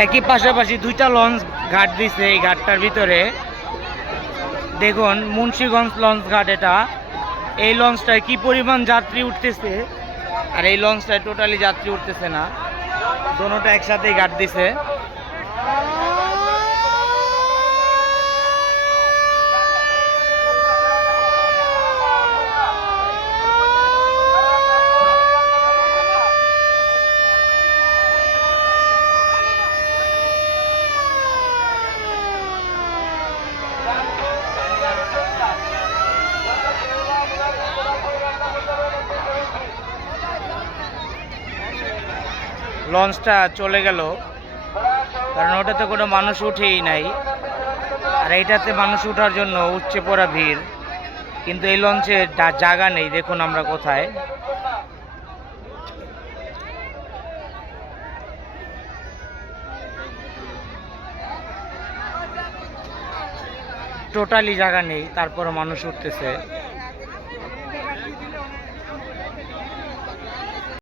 একই পাশাপাশি দুইটা লঞ্চ ঘাট দিছে। এই ঘাটটার ভিতরে দেখুন মুন্সিগঞ্জ লঞ্চ ঘাট। এটা এই লঞ্চটায় কি পরিমাণ যাত্রী উঠতেছে, আর এই লঞ্চটায় টোটালি যাত্রী উঠতেছে না। দোনোটা একসাথেই ঘাট দিছে। লঞ্চটা চলে গেল, কারণ ওটাতে কোনো মানুষ উঠেই নাই, আর এইটাতে মানুষ ওঠার জন্য উঠছে পড়া ভিড়। কিন্তু এই লঞ্চে জায়গা নেই। দেখুন আমরা কোথায়। টোটালি জায়গা নেই, তারপরও মানুষ উঠতেছে।